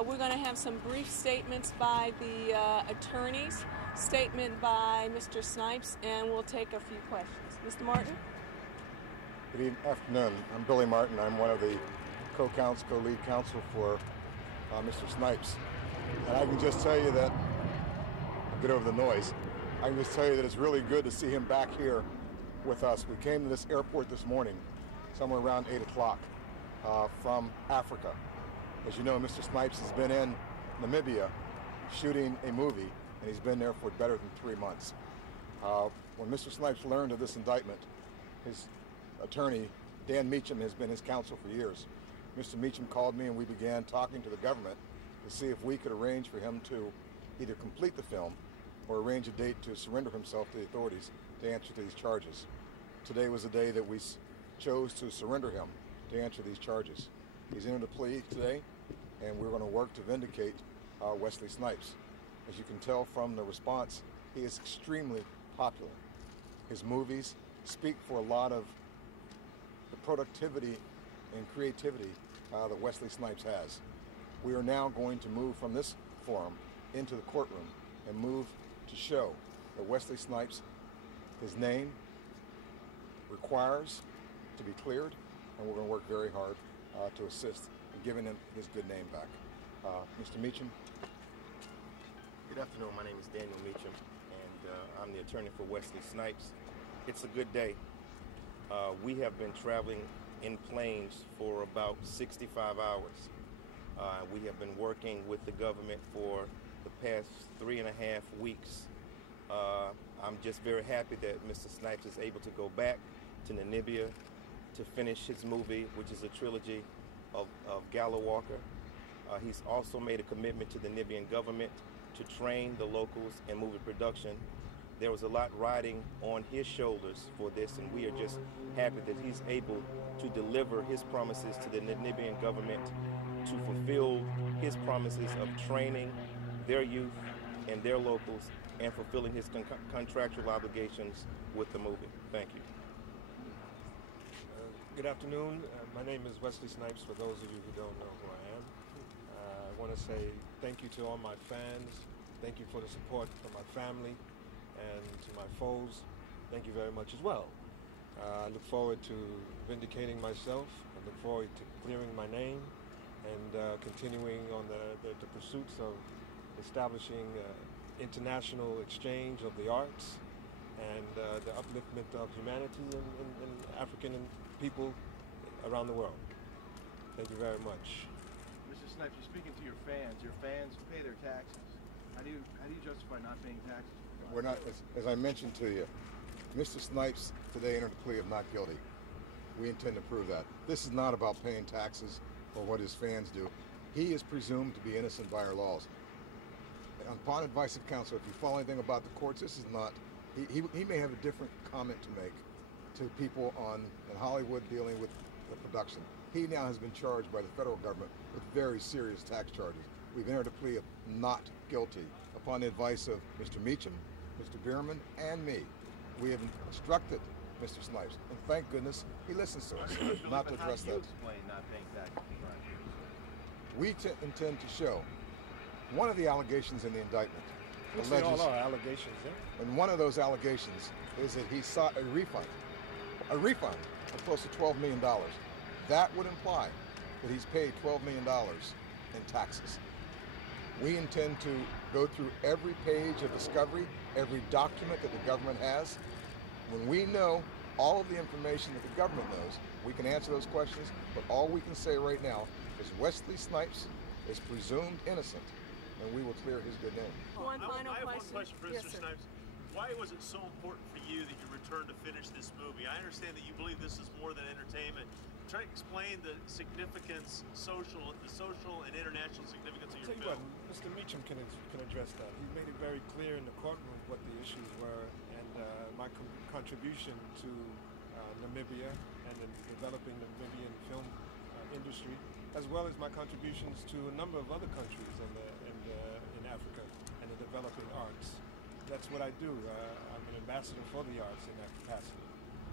We're going to have some brief statements by the attorneys, statement by Mr. Snipes, and we'll take a few questions. Mr. Martin? Good afternoon. I'm Billy Martin. I'm one of the co-lead counsel for Mr. Snipes. And I can just tell you that, I'll get over the noise, I can just tell you that it's really good to see him back here with us. We came to this airport this morning, somewhere around 8 o'clock, from Africa. As you know, Mr. Snipes has been in Namibia shooting a movie, and he's been there for better than 3 months. When Mr. Snipes learned of this indictment, his attorney, Dan Meecham, has been his counsel for years. Mr. Meecham called me and we began talking to the government to see if we could arrange for him to either complete the film or arrange a date to surrender himself to the authorities to answer these charges. Today was the day that we chose to surrender him to answer these charges. He's entered a plea today, and we're going to work to vindicate Wesley Snipes. As you can tell from the response, he is extremely popular. His movies speak for a lot of the productivity and creativity that Wesley Snipes has. We are now going to move from this forum into the courtroom and move to show that Wesley Snipes, his name requires to be cleared, and we're going to work very hard to assist in giving him his good name back. Mr. Meecham. Good afternoon. My name is Daniel Meecham, and I'm the attorney for Wesley Snipes. It's a good day. We have been traveling in planes for about 65 hours. We have been working with the government for the past 3.5 weeks. I'm just very happy that Mr. Snipes is able to go back to Namibia to finish his movie, which is a trilogy of Gala Walker. He's also made a commitment to the Namibian government to train the locals in movie production. There was a lot riding on his shoulders for this, and we are just happy that he's able to deliver his promises to the Namibian government to fulfill his promises of training their youth and their locals and fulfilling his contractual obligations with the movie. Thank you. Good afternoon. My name is Wesley Snipes, for those of you who don't know who I am. I want to say thank you to all my fans. Thank you for the support from my family, and to my foes, thank you very much as well. I look forward to vindicating myself. I look forward to clearing my name and continuing on the pursuits of establishing international exchange of the arts and the upliftment of humanity in African people around the world. Thank you very much. Mr. Snipes, you're speaking to your fans. Your fans pay their taxes. How do you justify not paying taxes? We're not, as I mentioned to you, Mr. Snipes today entered a plea of not guilty. We intend to prove that. This is not about paying taxes or what his fans do. He is presumed to be innocent by our laws. And upon advice of counsel, if you follow anything about the courts, this is not, he may have a different comment to make to people in Hollywood dealing with the production. He now has been charged by the federal government with very serious tax charges. We've entered a plea of not guilty upon the advice of Mr. Meecham, Mr. Bierman, and me. We have instructed Mr. Snipes, and thank goodness he listens to us, not to address that. How do you explain not paying taxes? We intend to show one of the allegations in the indictment. Alleges, all our allegations, yeah? And one of those allegations is that he sought a refund of close to $12 million. That would imply that he's paid $12 million in taxes. We intend to go through every page of discovery, every document that the government has. When we know all of the information that the government knows, we can answer those questions, but all we can say right now is Wesley Snipes is presumed innocent, and we will clear his good name. One final I have question. one question for Yes, Mr. sir. Snipes. Why was it so important for you that you returned to finish this movie? I understand that you believe this is more than entertainment. Try to explain the significance, the social and international significance of your film. Tell you what, Mr. Meecham can address that. He made it very clear in the courtroom what the issues were, and my contribution to Namibia and in developing the Namibian film industry, as well as my contributions to a number of other countries in Africa and the developing arts. That's what I do. I'm an ambassador for the arts in that capacity.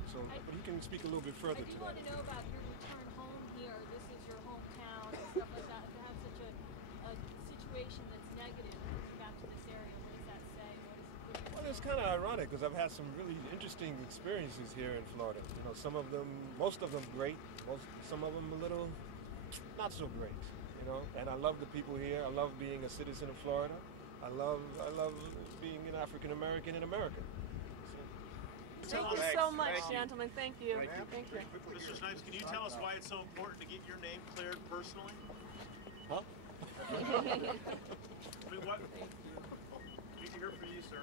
So, but he can speak a little bit further to that. I do want to know about your return home here. This is your hometown and stuff like that. To have such a situation that's negative with regard to this area? What does that say? Well, it's kind of ironic because I've had some really interesting experiences here in Florida. You know, some of them, most of them great, some of them a little not so great. You know, and I love the people here. I love being a citizen of Florida. I love being an African American in America. Thank you so much, gentlemen. Thank you. Thank you. Mr. Snipes, can you tell us why it's so important to get your name cleared personally? Huh? I mean, what? Need to hear from you, sir.